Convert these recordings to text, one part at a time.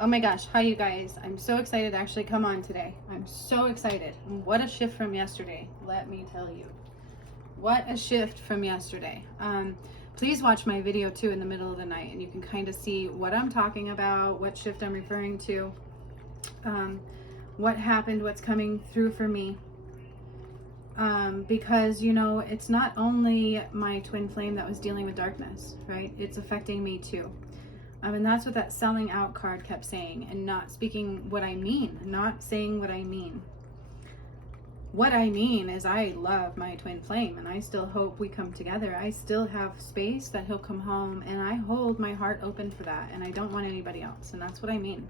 Oh my gosh, hi you guys. I'm so excited to actually come on today. I'm so excited. What a shift from yesterday, let me tell you. What a shift from yesterday. Please watch my video too in the middle of the night and you can kind of see what I'm talking about, what shift I'm referring to, what happened, what's coming through for me. Because, you know, it's not only my twin flame that was dealing with darkness, right? It's affecting me too. And that's what that selling out card kept saying, and not speaking what I mean, not saying what I mean. What I mean is I love my twin flame and I still hope we come together. I still have space that he'll come home, and I hold my heart open for that, and I don't want anybody else, and that's what I mean.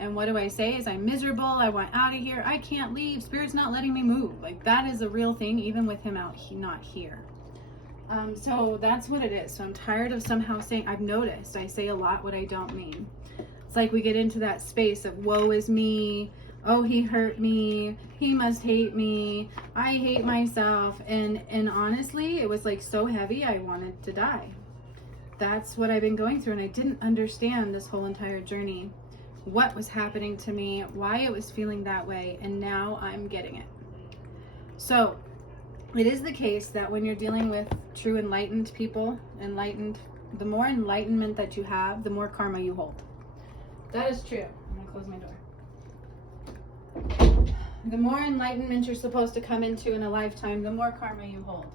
And what do I say is I'm miserable, I want out of here, I can't leave, Spirit's not letting me move. Like, that is a real thing, even with him out, not here. So that's what it is. So I'm tired of somehow saying, I've noticed I say a lot what I don't mean. It's like we get into that space of woe is me, oh he hurt me, he must hate me, I hate myself, and honestly it was like so heavy I wanted to die. That's what I've been going through, and I didn't understand this whole entire journey what was happening to me, why it was feeling that way, and now I'm getting it. So it is the case that when you're dealing with true enlightened people, the more enlightenment that you have, the more karma you hold. That is true. I'm gonna close my door. The more enlightenment you're supposed to come into in a lifetime, the more karma you hold.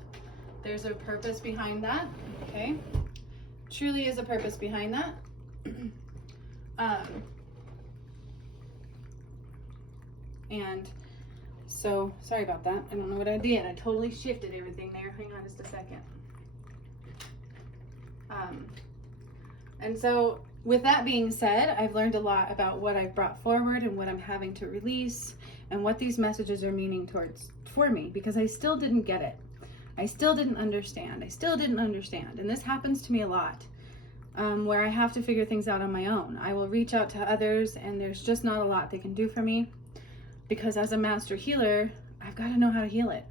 There's a purpose behind that, okay? Truly is a purpose behind that. And so, sorry about that. I don't know what I did. I totally shifted everything there. Hang on just a second. And so, with that being said, I've learned a lot about what I've brought forward and what I'm having to release and what these messages are meaning for me, because I still didn't get it. I still didn't understand. And this happens to me a lot, where I have to figure things out on my own. I will reach out to others and there's just not a lot they can do for me. Because as a master healer, I've got to know how to heal it.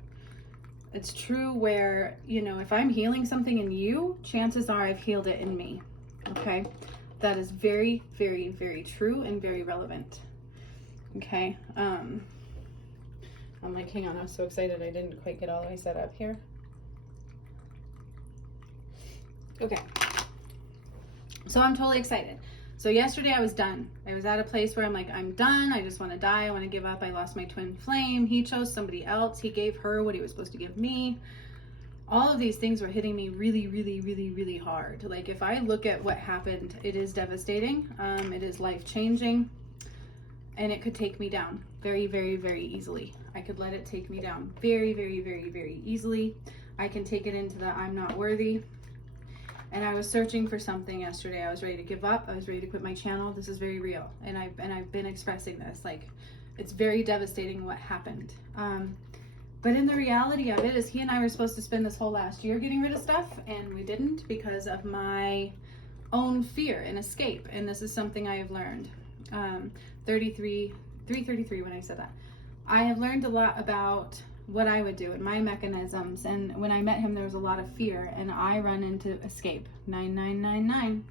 It's true where, you know, if I'm healing something in you, chances are I've healed it in me. Okay? That is very, very, very true and very relevant. Okay? I'm like, hang on, I was so excited I didn't quite get all the way set up here. Okay. So I'm totally excited. So yesterday I was done. I was at a place where I'm like, I'm done. I just want to die. I want to give up. I lost my twin flame. He chose somebody else. He gave her what he was supposed to give me. All of these things were hitting me really, really, really, really hard. Like, if I look at what happened, it is devastating. It is life-changing. And it could take me down very, very, very easily. I could let it take me down very, very, very, very easily. I can take it into the I'm not worthy. And I was searching for something yesterday. I was ready to give up. I was ready to quit my channel. This is very real. And I've been expressing this. Like, it's very devastating what happened. But in the reality of it is he and I were supposed to spend this whole last year getting rid of stuff, and we didn't because of my own fear and escape. And this is something I have learned. 333 when I said that. I have learned a lot about what I would do and my mechanisms, and when I met him there was a lot of fear, and I run into escape 9999.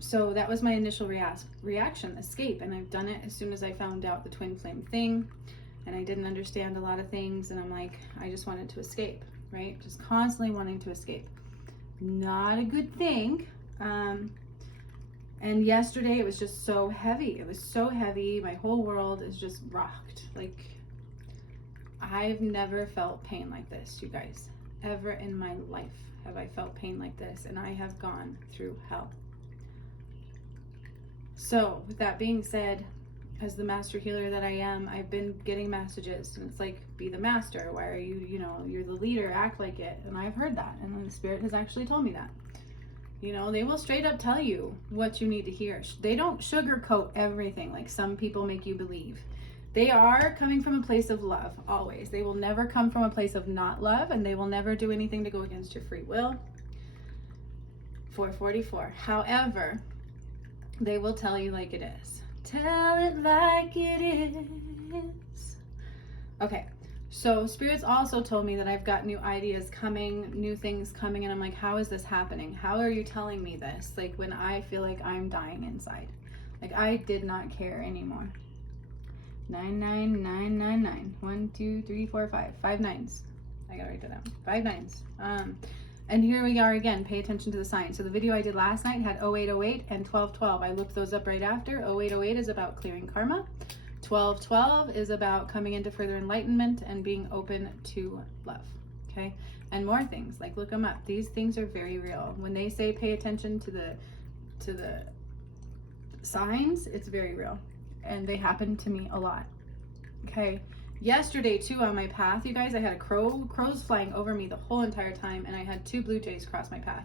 So that was my initial reaction, escape, and I've done it as soon as I found out the twin flame thing, and I didn't understand a lot of things, and I'm like, I just wanted to escape, right? Just constantly wanting to escape. Not a good thing. And yesterday it was just so heavy. It was so heavy. My whole world is just rocked. Like, I've never felt pain like this, you guys. Ever in my life have I felt pain like this, and I have gone through hell. So, with that being said, as the master healer that I am, I've been getting messages, and it's like, be the master. Why are you, you're the leader, act like it. And I've heard that, and the Spirit has actually told me that. You know, they will straight up tell you what you need to hear. They don't sugarcoat everything like some people make you believe. They are coming from a place of love, always. They will never come from a place of not love, and they will never do anything to go against your free will. 444. However, they will tell you like it is. Tell it like it is. Okay, so Spirit's also told me that I've got new ideas coming, new things coming, and I'm like, how is this happening? How are you telling me this? Like, when I feel like I'm dying inside. Like, I did not care anymore. 99999. 1, 2, 3, 4, 5. 5 nines. I gotta write that down. 5 nines. And here we are again. Pay attention to the signs. So the video I did last night had 0808 and 1212. I looked those up right after. 0808 is about clearing karma. 1212 is about coming into further enlightenment and being open to love. Okay, and more things, like look them up. These things are very real. When they say pay attention to the signs, it's very real, and they happen to me a lot. Okay, yesterday too on my path, you guys, I had crows flying over me the whole entire time, and I had 2 blue jays cross my path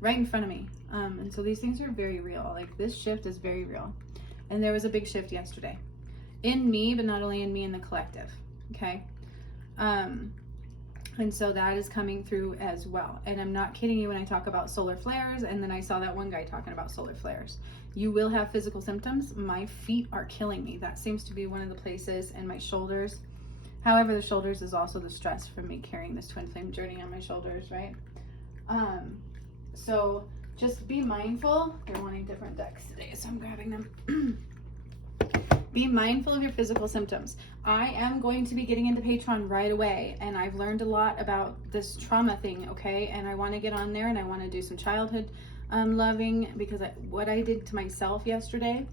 right in front of me. And so these things are very real. Like, this shift is very real, and there was a big shift yesterday in me, but not only in me, in the collective. Okay, and so that is coming through as well. And I'm not kidding you when I talk about solar flares. And then I saw that one guy talking about solar flares. You will have physical symptoms. My feet are killing me. That seems to be one of the places, and my shoulders. However, the shoulders is also the stress from me carrying this twin flame journey on my shoulders, right? So just be mindful. They're wanting different decks today, so I'm grabbing them. Be mindful of your physical symptoms. I am going to be getting into Patreon right away, and I've learned a lot about this trauma thing, okay? And I want to get on there, and I want to do some childhood loving, because what I did to myself yesterday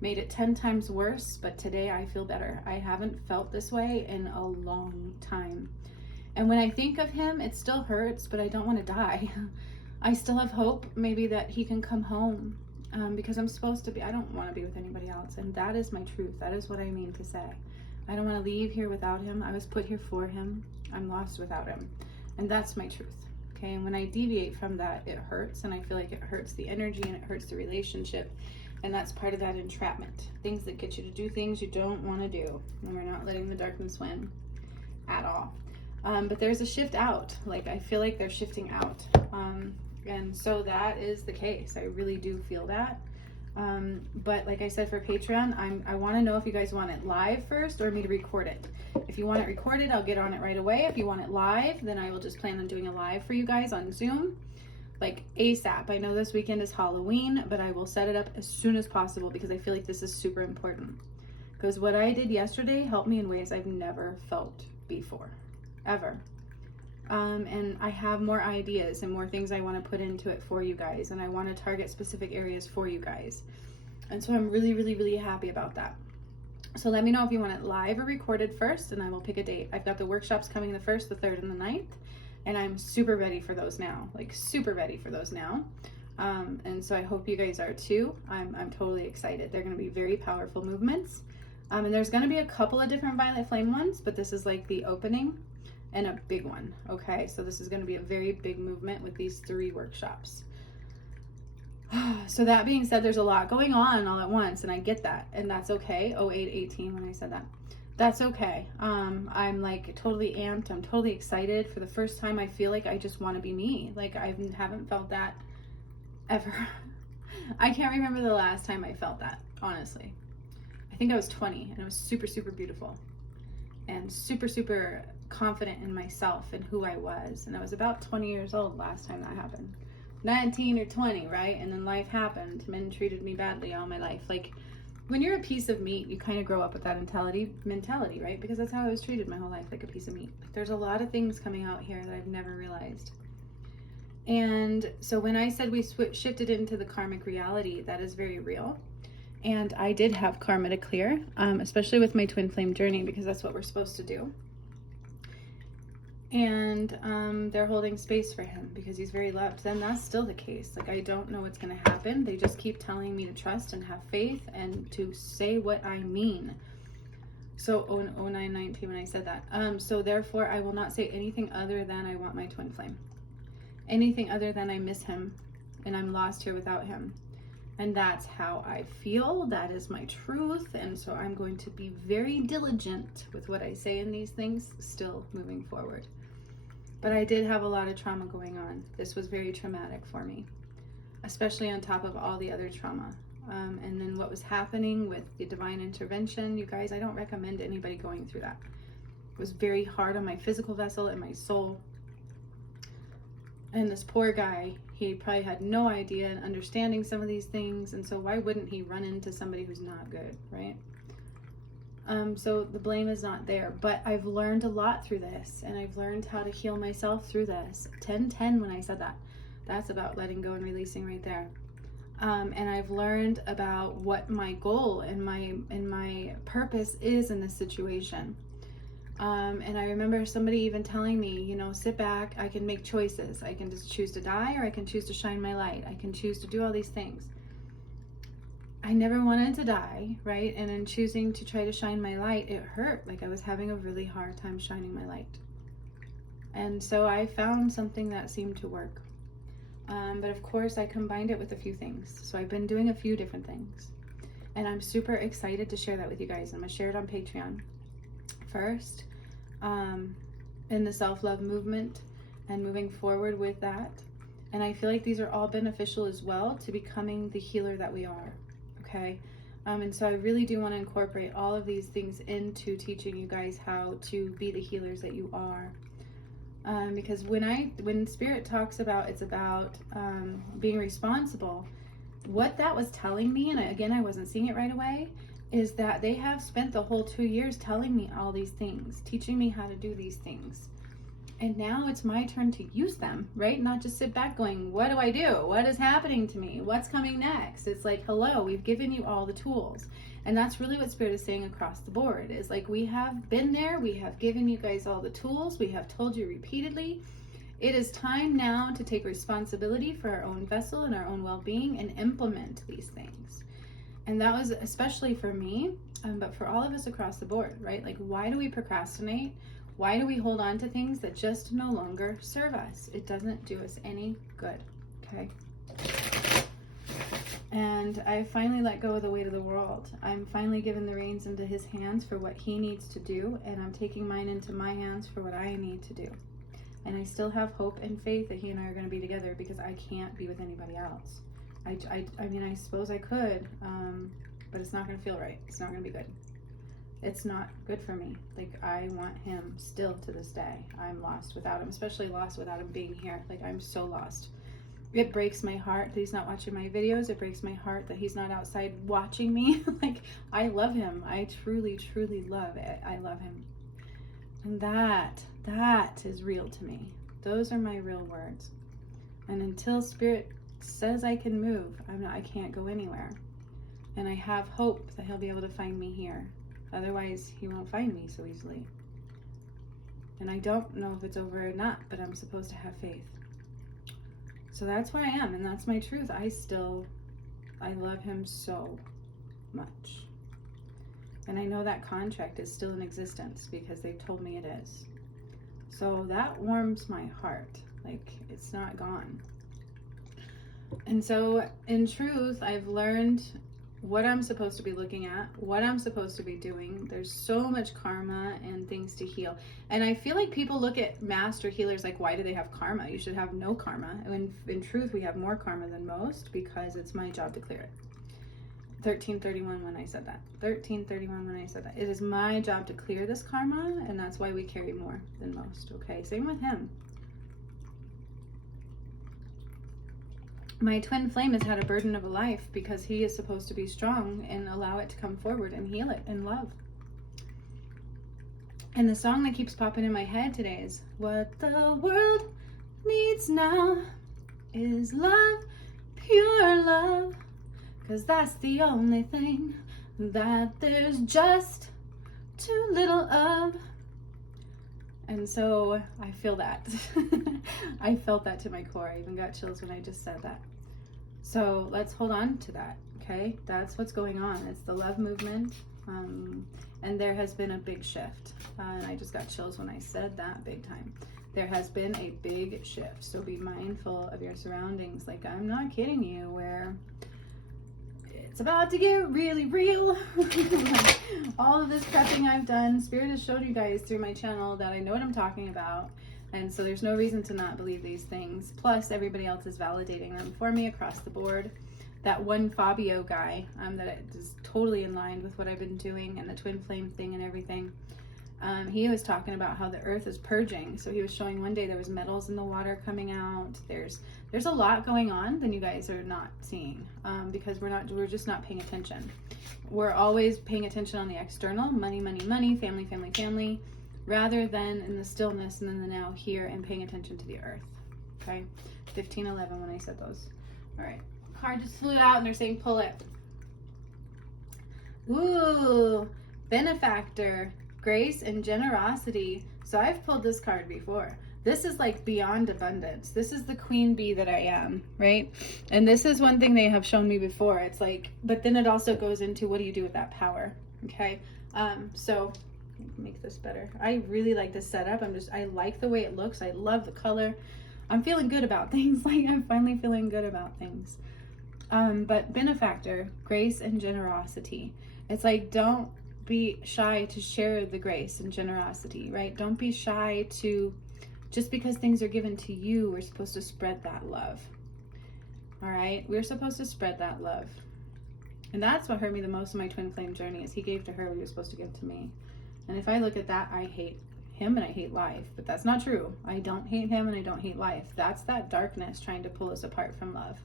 made it 10 times worse, but today I feel better. I haven't felt this way in a long time. And when I think of him, it still hurts, but I don't want to die. I still have hope maybe that he can come home. Because I'm supposed to be, I don't want to be with anybody else. And that is my truth. That is what I mean to say. I don't want to leave here without him. I was put here for him. I'm lost without him. And that's my truth. Okay. And when I deviate from that, it hurts. And I feel like it hurts the energy, and it hurts the relationship. And that's part of that entrapment. Things that get you to do things you don't want to do. And we're not letting the darkness win at all. But there's a shift out. Like, I feel like they're shifting out. And so that is the case. I really do feel that. But like I said, for Patreon, I want to know if you guys want it live first or me to record it. If you want it recorded, I'll get on it right away. If you want it live, then I will just plan on doing a live for you guys on Zoom, like ASAP. I know this weekend is Halloween, but I will set it up as soon as possible, because I feel like this is super important. Because what I did yesterday helped me in ways I've never felt before, ever. And I have more ideas and more things I want to put into it for you guys, and I want to target specific areas for you guys. And so I'm really, really, really happy about that. So let me know if you want it live or recorded first, and I will pick a date. I've got the workshops coming the 1st, the 3rd, and the 9th, and I'm super ready for those now, like super ready for those now. And so I hope you guys are too. I'm totally excited. They're going to be very powerful movements. And there's going to be a couple of different Violet Flame ones, but this is like the opening and a big one. Okay, so this is going to be a very big movement with these 3 workshops. So that being said, there's a lot going on all at once, and I get that, and that's okay. 0818 when I said that, that's okay. I'm like totally amped. I'm totally excited. For the first time, I feel like I just want to be me. Like, I haven't felt that ever. I can't remember the last time I felt that, honestly. I think I was 20, and it was super, super beautiful, and super, super confident in myself and who I was. And I was about 20 years old last time that happened. 19 or 20, right? And then life happened. Men treated me badly all my life. Like, when you're a piece of meat, you kind of grow up with that mentality, right? Because that's how I was treated my whole life, like a piece of meat. Like, there's a lot of things coming out here that I've never realized. And so when I said we shifted into the karmic reality, that is very real. And I did have karma to clear, especially with my twin flame journey, because that's what we're supposed to do. And they're holding space for him because he's very loved. Then that's still the case. Like, I don't know what's going to happen. They just keep telling me to trust and have faith and to say what I mean. So 0919 when I said that. So therefore I will not say anything other than I want my twin flame. Anything other than I miss him and I'm lost here without him. And that's how I feel. That is my truth. And so I'm going to be very diligent with what I say in these things, still moving forward. But I did have a lot of trauma going on. This was very traumatic for me, especially on top of all the other trauma. And then what was happening with the divine intervention, you guys, I don't recommend anybody going through that. It was very hard on my physical vessel and my soul. And this poor guy, he probably had no idea in understanding some of these things. And so why wouldn't he run into somebody who's not good, right? So the blame is not there, but I've learned a lot through this, and I've learned how to heal myself through this. 10-10 when I said that. That's about letting go and releasing right there. And I've learned about what my goal and my purpose is in this situation. And I remember somebody even telling me, you know, sit back, I can make choices. I can just choose to die, or I can choose to shine my light. I can choose to do all these things. I never wanted to die, right? And in choosing to try to shine my light, it hurt. Like I was having a really hard time shining my light. And so I found something that seemed to work. But of course, I combined it with a few things. So I've been doing a few different things. And I'm super excited to share that with you guys. I'm going to share it on Patreon first, in the self-love movement and moving forward with that. And I feel like these are all beneficial as well to becoming the healer that we are. Okay. And so I really do want to incorporate all of these things into teaching you guys how to be the healers that you are. Because when Spirit talks about, it's about being responsible, what that was telling me, and again, I wasn't seeing it right away, is that they have spent the whole 2 years telling me all these things, teaching me how to do these things. And now it's my turn to use them, right? Not just sit back going, what do I do? What is happening to me? What's coming next? It's like, hello, we've given you all the tools. And that's really what Spirit is saying across the board, is like, we have been there. We have given you guys all the tools. We have told you repeatedly. It is time now to take responsibility for our own vessel and our own well-being and implement these things. And that was especially for me, but for all of us across the board, right? Like, why do we procrastinate? Why do we hold on to things that just no longer serve us? It doesn't do us any good, okay? And I finally let go of the weight of the world. I'm finally giving the reins into his hands for what he needs to do, and I'm taking mine into my hands for what I need to do. And I still have hope and faith that he and I are going to be together, because I can't be with anybody else. I mean, I suppose I could, but it's not going to feel right. It's not going to be good. It's not good for me. Like, I want him still to this day. I'm lost without him, especially lost without him being here. Like, I'm so lost. It breaks my heart that he's not watching my videos. It breaks my heart that he's not outside watching me. Like, I love him. I truly, truly love it. I love him. And that is real to me. Those are my real words. And until Spirit says I can move, I can't go anywhere. And I have hope that he'll be able to find me here. Otherwise, he won't find me so easily. And I don't know if it's over or not, but I'm supposed to have faith. So that's where I am, and that's my truth. I love him so much. And I know that contract is still in existence because they've told me it is. So that warms my heart. Like, it's not gone. And so, in truth, I've learned what I'm supposed to be looking at, what I'm supposed to be doing. There's so much karma and things to heal. And I feel like people look at master healers like, why do they have karma? You should have no karma. And in truth, we have more karma than most, because it's my job to clear it. 1331 when I said that. 1331 when I said that. It is my job to clear this karma, and that's why we carry more than most, okay? Same with him. My twin flame has had a burden of a life because he is supposed to be strong and allow it to come forward and heal it in love. And the song that keeps popping in my head today is, what the world needs now is love, pure love, because that's the only thing that there's just too little of. And so I feel that. I felt that to my core. I even got chills when I just said that. So let's hold on to that, okay? That's what's going on. It's the love movement. And there has been a big shift. And I just got chills when I said that, big time. There has been a big shift. So be mindful of your surroundings. Like, I'm not kidding you, where it's about to get really real. Like, all of this prepping I've done, Spirit has showed you guys through my channel that I know what I'm talking about. And so there's no reason to not believe these things. Plus, everybody else is validating them for me across the board. That one Fabio guy, that is totally in line with what I've been doing, and the twin flame thing and everything. He was talking about how the earth is purging. So he was showing one day there was metals in the water coming out. There's a lot going on that you guys are not seeing, because we're just not paying attention. We're always paying attention on the external, money, money, money, family, family, family, rather than in the stillness and in the now here and paying attention to the earth. Okay, 1511 when I said those. All right, card just flew out and they're saying pull it. Ooh, benefactor, grace and generosity. So I've pulled this card before. This is like beyond abundance. This is the queen bee that I am, right? And this is one thing they have shown me before. It's like, but then it also goes into what do you do with that power? Okay. So make this better. I really like this setup. I like the way it looks. I love the color. I'm feeling good about things. Like I'm finally feeling good about things. But benefactor, grace and generosity. It's like, don't be shy to share the grace and generosity, right? Don't be shy to, just because things are given to you, we're supposed to spread that love. All right, we're supposed to spread that love. And that's what hurt me the most in my twin flame journey, is he gave to her what he was supposed to give to me. And if I look at that, I hate him and I hate life, but that's not true. I don't hate him and I don't hate life. That's that darkness trying to pull us apart from love.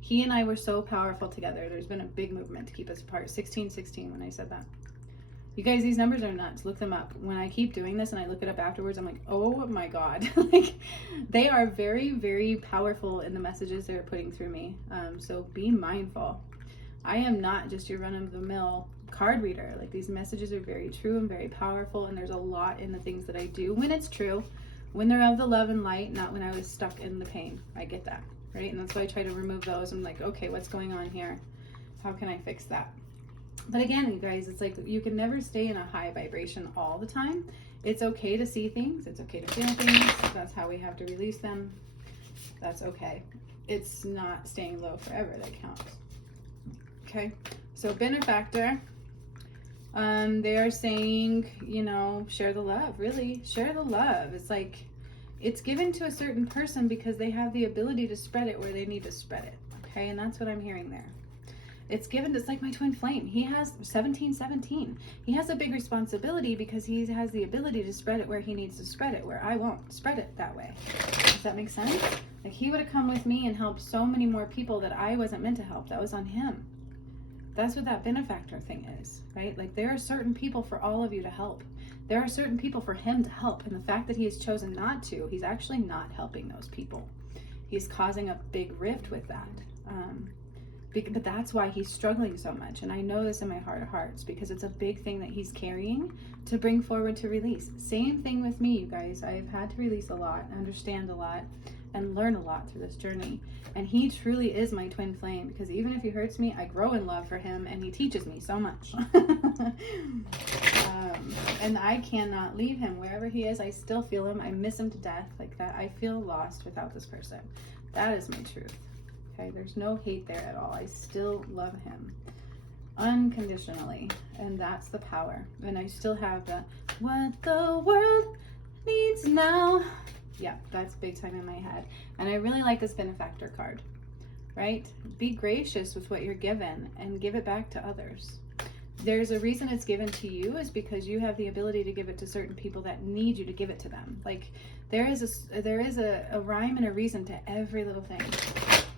He and I were so powerful together. There's been a big movement to keep us apart. 1616 when I said that. You guys, these numbers are nuts. Look them up. When I keep doing this and I look it up afterwards, I'm like, oh my God. Like, they are very, very powerful in the messages they're putting through me. So be mindful. I am not just your run-of-the-mill card reader. Like, these messages are very true and very powerful, and there's a lot in the things that I do when it's true, when they're of the love and light, not when I was stuck in the pain. I get that, right? And that's why I try to remove those. I'm like, okay, what's going on here? How can I fix that? But again, you guys, it's like you can never stay in a high vibration all the time. It's okay to see things. It's okay to feel things. That's how we have to release them. That's okay. It's not staying low forever that counts. Okay, so benefactor, they are saying, you know, share the love. Really, share the love. It's like, it's given to a certain person because they have the ability to spread it where they need to spread it. Okay, and that's what I'm hearing there. It's given, it's like my twin flame. He has 1717. He has a big responsibility because he has the ability to spread it where he needs to spread it, where I won't spread it that way. Does that make sense? Like, he would have come with me and helped so many more people that I wasn't meant to help. That was on him. That's what that benefactor thing is, right? Like, there are certain people for all of you to help. There are certain people for him to help. And the fact that he has chosen not to, he's actually not helping those people. He's causing a big rift with that. But that's why he's struggling so much. And I know this in my heart of hearts, because it's a big thing that he's carrying to bring forward to release. Same thing with me, you guys. I've had to release a lot, understand a lot, and learn a lot through this journey. And he truly is my twin flame, because even if he hurts me, I grow in love for him, and he teaches me so much. And I cannot leave him. Wherever he is, I still feel him. I miss him to death. Like that, I feel lost without this person. That is my truth. Okay, there's no hate there at all. I still love him unconditionally, and that's the power. And I still have the what the world needs now. Yeah, that's big time in my head. And I really like this benefactor card, right? Be gracious with what you're given and give it back to others. There's a reason it's given to you, is because you have the ability to give it to certain people that need you to give it to them. Like, there is a rhyme and a reason to every little thing.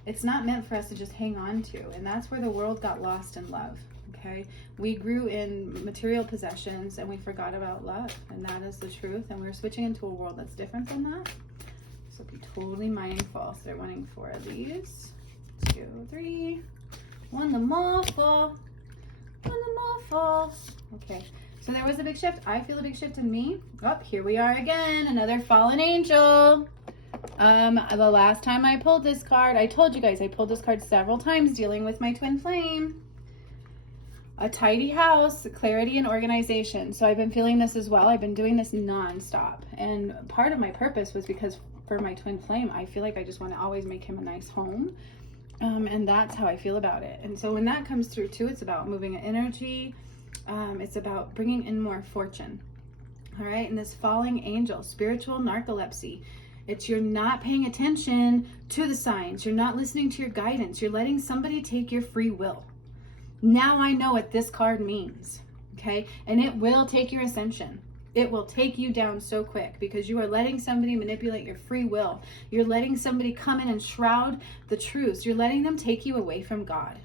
It's not meant for us to just hang on to. And that's where the world got lost in love. Okay, we grew in material possessions and we forgot about love, and that is the truth. And we're switching into a world that's different than that. So be totally mindful. So they're wanting 4 of these. 2, 3. 1 the muffle. 1 the muffle. Okay, so there was a big shift. I feel a big shift in me. Oh, here we are again. Another fallen angel. The last time I pulled this card, I told you guys I pulled this card several times dealing with my twin flame. A tidy house, clarity and organization. So I've been feeling this as well. I've been doing this nonstop. And part of my purpose was because for my twin flame, I feel like I just want to always make him a nice home. And that's how I feel about it. And so when that comes through too, it's about moving an energy. It's about bringing in more fortune. All right. And this falling angel, spiritual narcolepsy. It's you're not paying attention to the signs. You're not listening to your guidance. You're letting somebody take your free will. Now I know what this card means, okay? And it will take your ascension. It will take you down so quick because you are letting somebody manipulate your free will. You're letting somebody come in and shroud the truths. You're letting them take you away from God.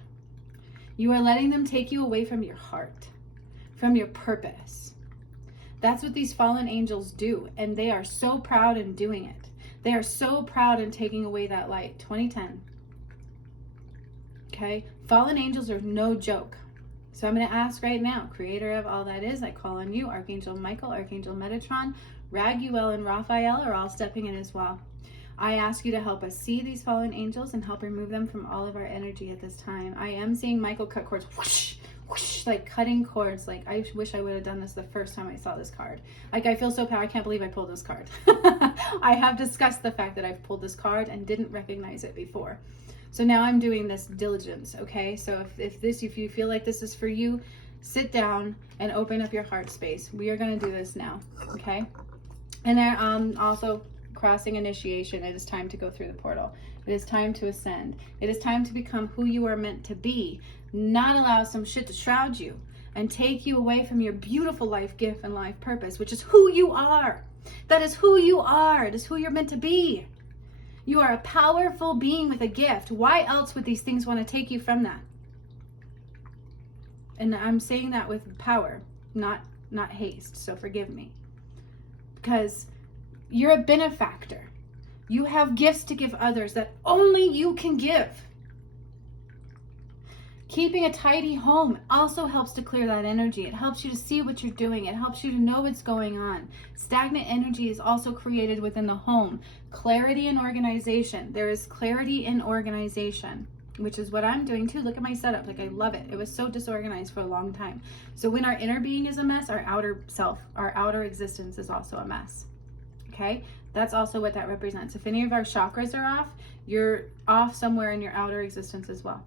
You are letting them take you away from your heart, from your purpose. That's what these fallen angels do, and they are so proud in doing it. They are so proud in taking away that light. 2010. Okay? Fallen angels are no joke. So I'm going to ask right now, creator of all that is, I call on you, Archangel Michael, Archangel Metatron, Raguel, and Raphael are all stepping in as well. I ask you to help us see these fallen angels and help remove them from all of our energy at this time. I am seeing Michael cut cords, whoosh, whoosh, like cutting cords. Like, I wish I would have done this the first time I saw this card. Like, I feel so proud. I can't believe I pulled this card. I have discussed the fact that I've pulled this card and didn't recognize it before. So now I'm doing this diligence, okay? So if you feel like this is for you, sit down and open up your heart space. We are going to do this now, okay? And then also crossing initiation. It is time to go through the portal. It is time to ascend. It is time to become who you are meant to be, not allow some shit to shroud you and take you away from your beautiful life gift and life purpose, which is who you are. That is who you are. It is who you're meant to be. You are a powerful being with a gift. Why else would these things want to take you from that? And I'm saying that with power, not haste. So forgive me. Because you're a benefactor. You have gifts to give others that only you can give. Keeping a tidy home also helps to clear that energy. It helps you to see what you're doing. It helps you to know what's going on. Stagnant energy is also created within the home. Clarity and organization. There is clarity in organization, which is what I'm doing too. Look at my setup. Like, I love it. It was so disorganized for a long time. So when our inner being is a mess, our outer self, our outer existence is also a mess. Okay? That's also what that represents. If any of our chakras are off, you're off somewhere in your outer existence as well.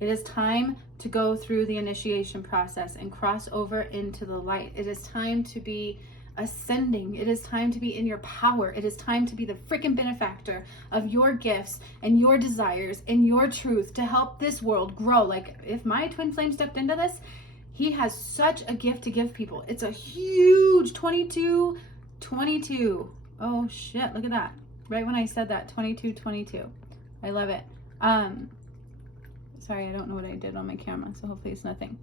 It is time to go through the initiation process and cross over into the light. It is time to be ascending. It is time to be in your power. It is time to be the freaking benefactor of your gifts and your desires and your truth to help this world grow. Like, if my twin flame stepped into this, he has such a gift to give people. It's a huge 22. Oh shit, look at that. Right when I said that, 22. I love it. Sorry, I don't know what I did on my camera, so hopefully it's nothing.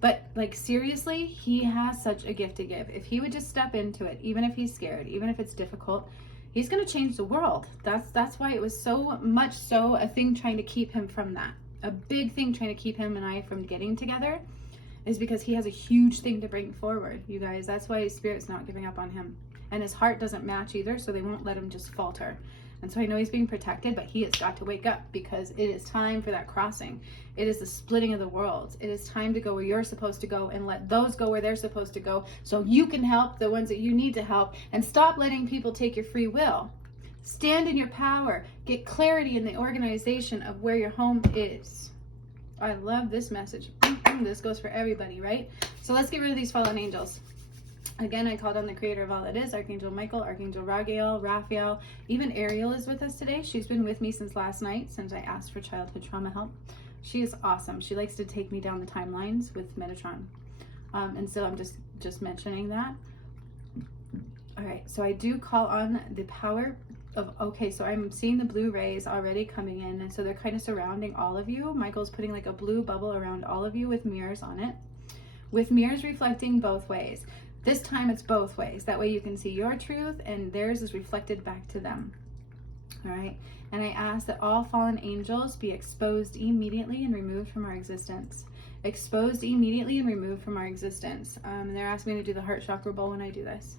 But like, seriously, he has such a gift to give. If he would just step into it, even if he's scared, even if it's difficult, he's going to change the world. That's why it was so much so a thing trying to keep him from that. A big thing trying to keep him and I from getting together is because he has a huge thing to bring forward, you guys. That's why Spirit's not giving up on him. And his heart doesn't match either, so they won't let him just falter. And so I know he's being protected, but he has got to wake up because it is time for that crossing. It is the splitting of the worlds. It is time to go where you're supposed to go and let those go where they're supposed to go so you can help the ones that you need to help, and stop letting people take your free will. Stand in your power. Get clarity in the organization of where your home is. I love this message. This goes for everybody, right? So let's get rid of these fallen angels. Again, I called on the creator of all that is, Archangel Michael, Archangel Raguel, Raphael. Even Ariel is with us today. She's been with me since last night, since I asked for childhood trauma help. She is awesome. She likes to take me down the timelines with Metatron. And so I'm just mentioning that. All right, so I do call on the power of, okay, so I'm seeing the blue rays already coming in, and so they're kind of surrounding all of you. Michael's putting like a blue bubble around all of you with mirrors on it, with mirrors reflecting both ways. This time it's both ways. That way you can see your truth and theirs is reflected back to them. All right. And I ask that all fallen angels be exposed immediately and removed from our existence. Exposed immediately and removed from our existence. They're asking me to do the heart chakra bowl when I do this.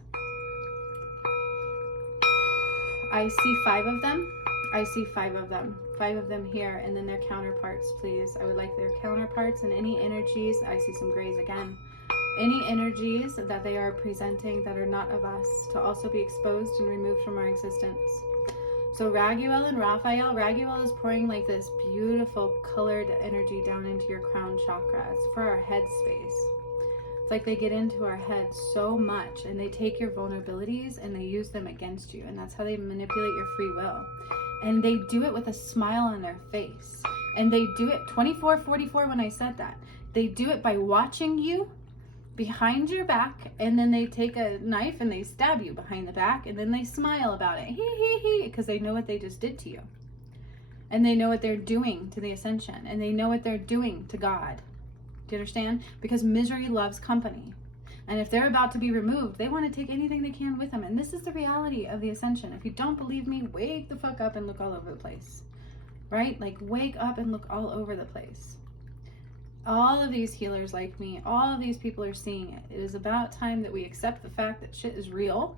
I see 5 of them. I see 5 of them. 5 of them here, and then their counterparts, please. I would like their counterparts and any energies. I see some grays again. Any energies that they are presenting that are not of us to also be exposed and removed from our existence. So Raguel and Raphael, Raguel is pouring like this beautiful colored energy down into your crown chakra. It's for our head space. It's like they get into our head so much and they take your vulnerabilities and they use them against you. And that's how they manipulate your free will. And they do it with a smile on their face. And they do it 24/44 when I said that. They do it by watching you behind your back, and then they take a knife and they stab you behind the back, and then they smile about it, hee, because they know what they just did to you. And they know what they're doing to the ascension, and they know what they're doing to God. Do you understand? Because misery loves company. And if they're about to be removed, they want to take anything they can with them. And this is the reality of the ascension. If you don't believe me, wake the fuck up and look all over the place. Right? Like, wake up and look all over the place. All of these healers like me, all of these people are seeing it. It is about time that we accept the fact that shit is real,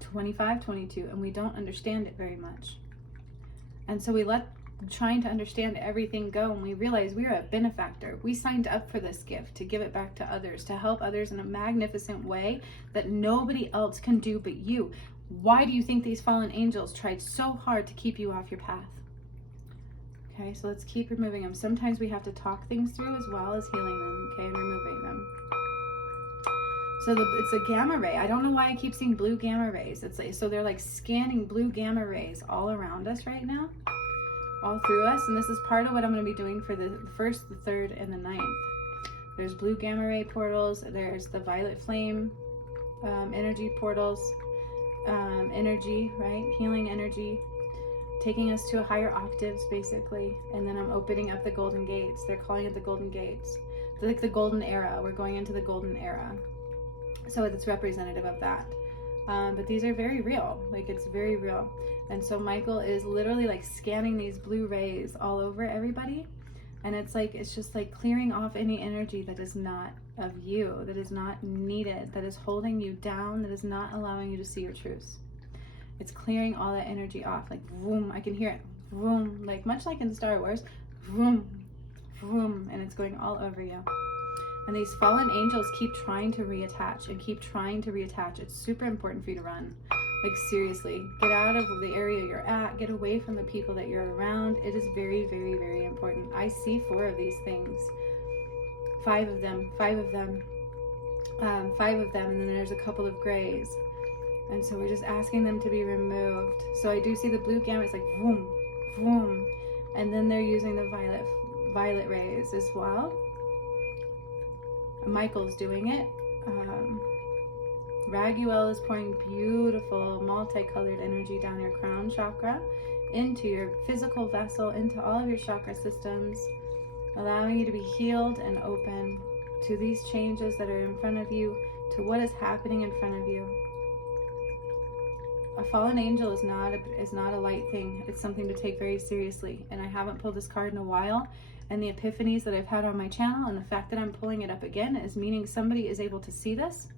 25, 22, and we don't understand it very much. And so we let trying to understand everything go, and we realize we are a benefactor. We signed up for this gift to give it back to others, to help others in a magnificent way that nobody else can do but you. Why do you think these fallen angels tried so hard to keep you off your path? Okay, so let's keep removing them. Sometimes we have to talk things through as well as healing them, okay, and removing them. So it's a gamma ray. I don't know why I keep seeing blue gamma rays. It's like, so they're like scanning blue gamma rays all around us right now, all through us. And this is part of what I'm going to be doing for the 1st, the 3rd, and the 9th. There's blue gamma ray portals. There's the violet flame energy portals. Energy, right? Healing energy. Taking us to higher octaves, basically. And then I'm opening up the golden gates. They're calling it the golden gates. They're like the golden era. We're going into the golden era. So it's representative of that. But these are very real. Like, it's very real. And so Michael is literally like scanning these blue rays all over everybody. And it's like, it's just like clearing off any energy that is not of you, that is not needed, that is holding you down, that is not allowing you to see your truths. It's clearing all that energy off, like vroom. I can hear it, vroom, like much like in Star Wars, vroom, vroom, and it's going all over you. And these fallen angels keep trying to reattach and keep trying to reattach. It's super important for you to run. Like, seriously, get out of the area you're at, get away from the people that you're around. It is very, very, very important. I see 4 of these things, 5 of them, 5 of them, 5 of them, and then there's a couple of grays. And so we're just asking them to be removed. So I do see the blue gamma. It's like boom, boom. And then they're using the violet rays as well. Michael's doing it. Raguel is pouring beautiful multicolored energy down your crown chakra, into your physical vessel, into all of your chakra systems, allowing you to be healed and open to these changes that are in front of you, to what is happening in front of you. A fallen angel is not a light thing. It's something to take very seriously. And I haven't pulled this card in a while. And the epiphanies that I've had on my channel and the fact that I'm pulling it up again is meaning somebody is able to see this.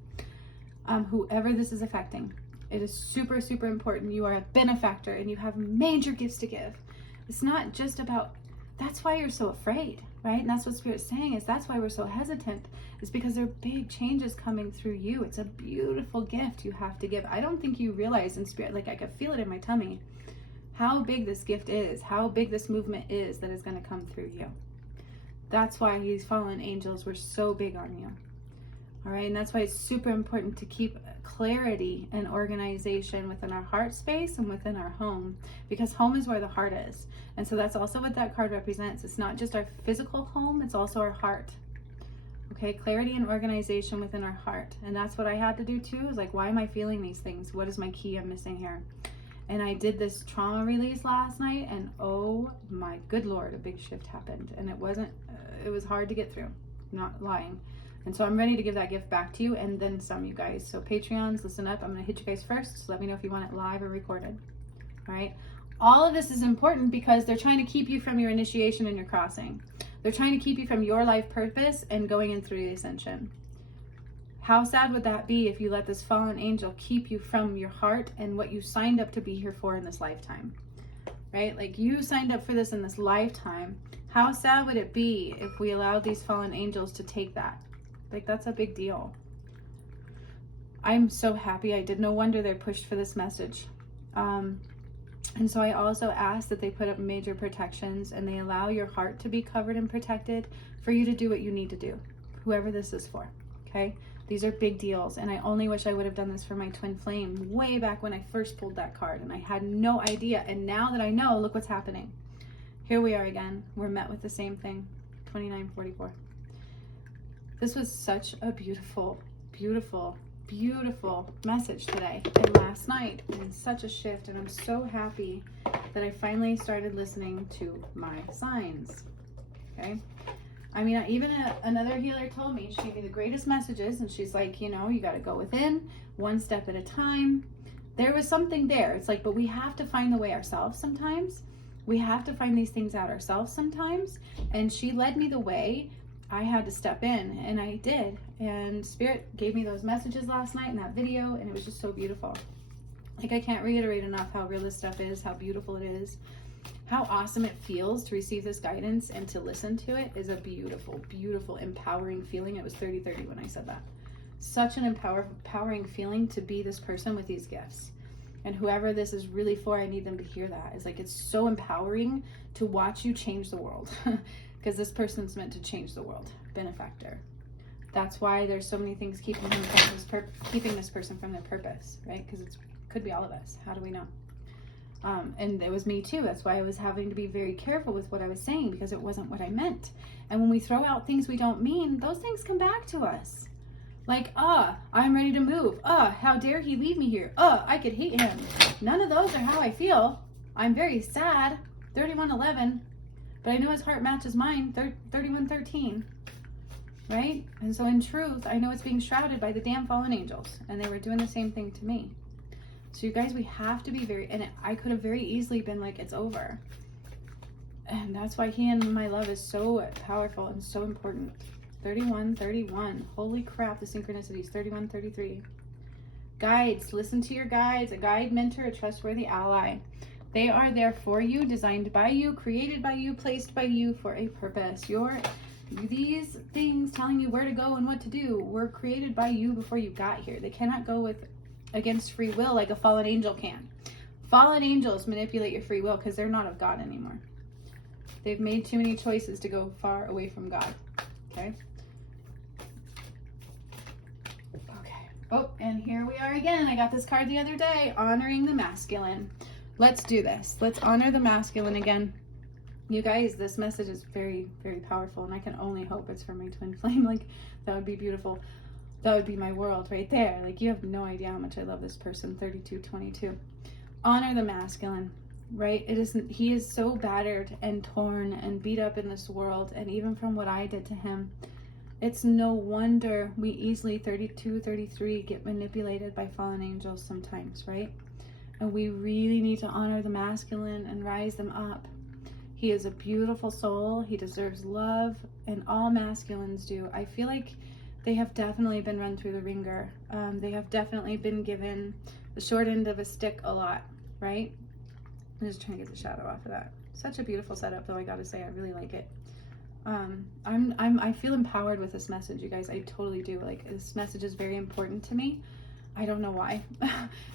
Whoever this is affecting. It is super, super important. You are a benefactor and you have major gifts to give. It's not just about, that's why you're so afraid, right? And that's what Spirit's saying, is that's why we're so hesitant. It's because there are big changes coming through you. It's a beautiful gift you have to give. I don't think you realize in Spirit, like I could feel it in my tummy, how big this gift is, how big this movement is that is going to come through you. That's why these fallen angels were so big on you. All right, and that's why it's super important to keep clarity and organization within our heart space and within our home, because home is where the heart is. And so that's also what that card represents. It's not just our physical home, it's also our heart. Okay, clarity and organization within our heart. And that's what I had to do too, is like, why am I feeling these things? What is my key I'm missing here? And I did this trauma release last night, and oh my good Lord, a big shift happened. And it was hard to get through, not lying. And so I'm ready to give that gift back to you, and then some, you guys. So Patreons, listen up. I'm going to hit you guys first. So let me know if you want it live or recorded. All right. All of this is important because they're trying to keep you from your initiation and your crossing. They're trying to keep you from your life purpose and going in through the ascension. How sad would that be if you let this fallen angel keep you from your heart and what you signed up to be here for in this lifetime? Right? Like, you signed up for this in this lifetime. How sad would it be if we allowed these fallen angels to take that? Like, that's a big deal. I'm so happy I did. No wonder they're pushed for this message. And so I also ask that they put up major protections and they allow your heart to be covered and protected for you to do what you need to do, whoever this is for, okay? These are big deals, and I only wish I would have done this for my twin flame way back when I first pulled that card, and I had no idea. And now that I know, look what's happening. Here we are again. We're met with the same thing, 2944. This was such a beautiful, beautiful, beautiful message today and last night, and such a shift. And I'm so happy that I finally started listening to my signs. Okay. I mean, even another healer told me, she gave me the greatest messages, and she's like, you know, you got to go within, one step at a time. There was something there. It's like, but we have to find the way ourselves sometimes. We have to find these things out ourselves sometimes. And she led me the way. I had to step in, and I did. And Spirit gave me those messages last night in that video, and it was just so beautiful. Like, I can't reiterate enough how real this stuff is, how beautiful it is. How awesome it feels to receive this guidance and to listen to it is a beautiful, beautiful, empowering feeling. It was 30-30 when I said that. Such an empowering feeling to be this person with these gifts. And whoever this is really for, I need them to hear that. It's like, it's so empowering to watch you change the world. Because this person's meant to change the world. Benefactor. That's why there's so many things keeping this person from their purpose, right? Because it could be all of us. How do we know? And it was me too. That's why I was having to be very careful with what I was saying, because it wasn't what I meant. And when we throw out things we don't mean, those things come back to us. Like, I'm ready to move. How dare he leave me here? I could hate him. None of those are how I feel. I'm very sad. 31:11. But I know his heart matches mine. 31:13. Right? And so in truth, I know it's being shrouded by the damn fallen angels. And they were doing the same thing to me. So you guys, we have to be and I could have very easily been like, it's over. And that's why he and my love is so powerful and so important. 31:31. Holy crap, the synchronicities. 31:33. Guides, listen to your guides. A guide, mentor, a trustworthy ally. They are there for you, designed by you, created by you, placed by you for a purpose. These things telling you where to go and what to do were created by you before you got here. They cannot go against free will like a fallen angel can. Fallen angels manipulate your free will because they're not of God anymore. They've made too many choices to go far away from God. Okay? Okay. Oh, and here we are again. I got this card the other day, honoring the masculine. Let's do this. Let's honor the masculine again. You guys, this message is very, very powerful, and I can only hope it's for my twin flame. Like, that would be beautiful. That would be my world right there. Like, you have no idea how much I love this person. 32:22. Honor the masculine, right? He is so battered and torn and beat up in this world, and even from what I did to him, it's no wonder we easily 32-33 get manipulated by fallen angels sometimes, right? And we really need to honor the masculine and rise them up. He is a beautiful soul. He deserves love, and all masculines do. I feel like they have definitely been run through the ringer. They have definitely been given the short end of a stick a lot, right? I'm just trying to get the shadow off of that. Such a beautiful setup, though, I gotta say. I really like it. I feel empowered with this message, you guys. I totally do. Like, this message is very important to me. I don't know why.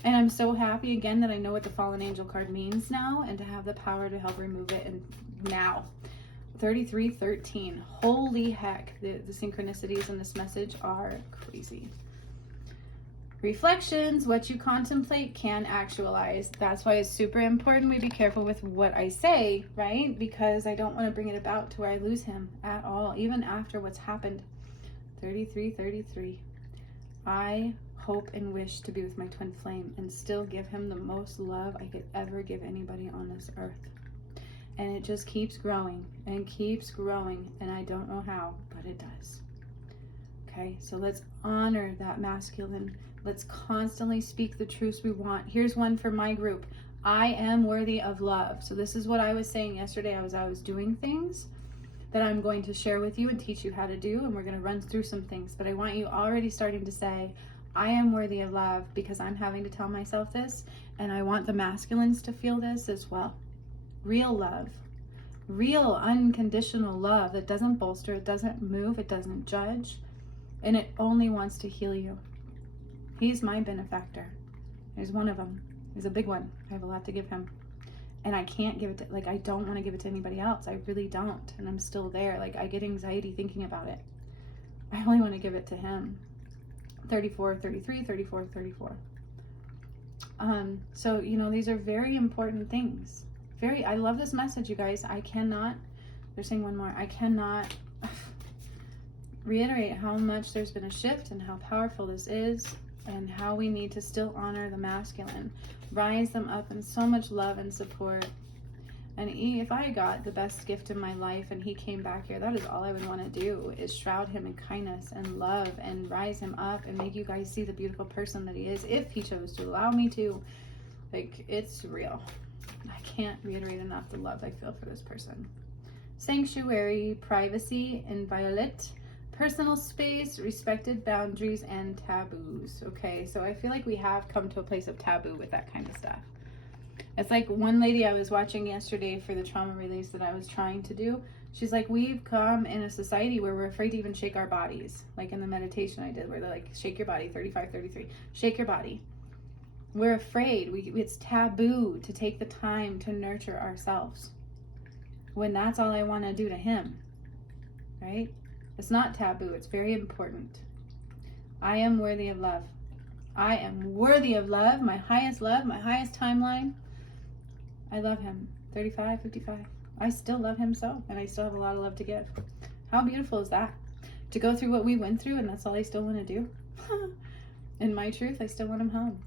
And I'm so happy again that I know what the fallen angel card means now, and to have the power to help remove it. And now 33:13. Holy heck, the synchronicities in this message are crazy. Reflections, what you contemplate can actualize. That's why it's super important we be careful with what I say, right? Because I don't want to bring it about to where I lose him at all, even after what's happened. 33:33. I hope and wish to be with my twin flame and still give him the most love I could ever give anybody on this earth. And it just keeps growing and keeps growing, and I don't know how, but it does. Okay, so let's honor that masculine. Let's constantly speak the truths we want. Here's one for my group. I am worthy of love. So this is what I was saying yesterday. I was doing things that I'm going to share with you and teach you how to do, and we're going to run through some things. But I want you already starting to say, I am worthy of love, because I'm having to tell myself this, and I want the masculines to feel this as well. Real love. Real unconditional love that doesn't bolster, it doesn't move, it doesn't judge, and it only wants to heal you. He's my benefactor. There's one of them. He's a big one. I have a lot to give him. And I can't give it to, I don't want to give it to anybody else. I really don't. And I'm still there. I get anxiety thinking about it. I only want to give it to him. 34:33, 34:34. So, these are very important things. I love this message, you guys. They're saying one more. I cannot reiterate how much there's been a shift and how powerful this is, and how we need to still honor the masculine, rise them up in so much love and support. And if I got the best gift in my life and he came back here, that is all I would want to do, is shroud him in kindness and love and rise him up and make you guys see the beautiful person that he is, if he chose to allow me to. Like, it's real. I can't reiterate enough the love I feel for this person. Sanctuary, privacy, inviolate, personal space, respected boundaries, and taboos. Okay, so I feel like we have come to a place of taboo with that kind of stuff. It's like one lady I was watching yesterday for the trauma release that I was trying to do. She's like, we've come in a society where we're afraid to even shake our bodies. Like in the meditation I did, where they're like, shake your body, 35, 33, shake your body. We're afraid. It's taboo to take the time to nurture ourselves, when that's all I want to do to him, right? It's not taboo. It's very important. I am worthy of love. I am worthy of love, my highest timeline. I love him. 35, 55. I still love him so, and I still have a lot of love to give. How beautiful is that? To go through what we went through, and that's all I still want to do. In my truth, I still want him home,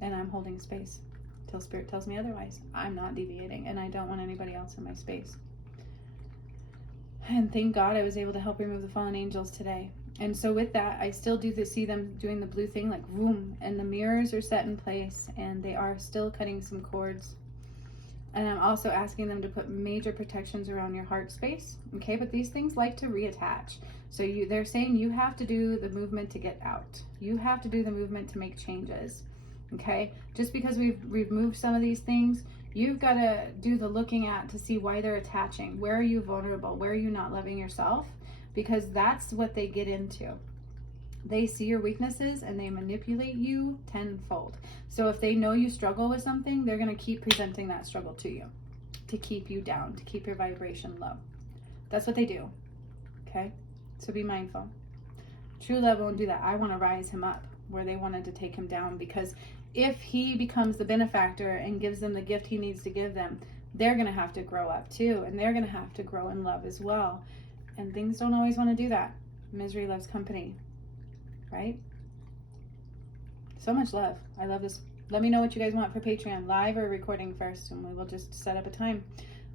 and I'm holding space till Spirit tells me otherwise. I'm not deviating, and I don't want anybody else in my space. And thank God I was able to help remove the fallen angels today. And so with that, I still see them doing the blue thing, like boom, and the mirrors are set in place, and they are still cutting some cords. And I'm also asking them to put major protections around your heart space. Okay, but these things like to reattach. So they're saying you have to do the movement to get out. You have to do the movement to make changes. Okay, just because we've removed some of these things, you've got to do the looking at to see why they're attaching. Where are you vulnerable? Where are you not loving yourself? Because that's what they get into. They see your weaknesses and they manipulate you tenfold. So if they know you struggle with something, they're going to keep presenting that struggle to you, to keep you down, to keep your vibration low. That's what they do. Okay? So be mindful. True love won't do that. I want to rise him up where they wanted to take him down, because if he becomes the benefactor and gives them the gift he needs to give them, they're going to have to grow up too, and they're going to have to grow in love as well. And things don't always want to do that. Misery loves company, right? So much love. I love this. Let me know what you guys want for Patreon, live or recording first, and we will just set up a time.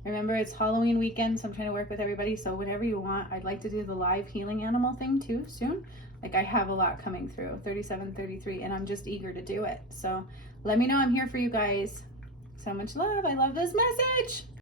Remember, it's Halloween weekend, so I'm trying to work with everybody. So whatever you want, I'd like to do the live healing animal thing too soon. Like, I have a lot coming through, 37, 33, and I'm just eager to do it. So let me know. I'm here for you guys. So much love. I love this message.